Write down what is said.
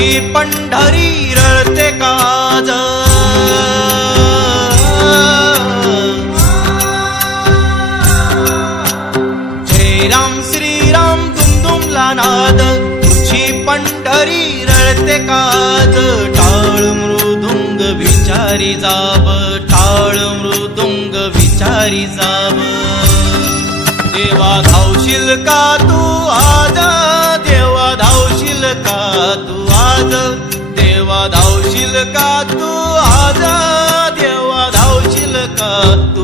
तुझी पंढरी रळते काज जय राम श्रीराम दुमदुमला नाद तुझी पंढरी रळते काज टाळ मृदुंग विचारी जाब टाळ मृदुंग विचारी जाब देवा धावशील का तू आज देवा धावशील का तू आज देवा धावशील का तू आज देवा धावशील का तू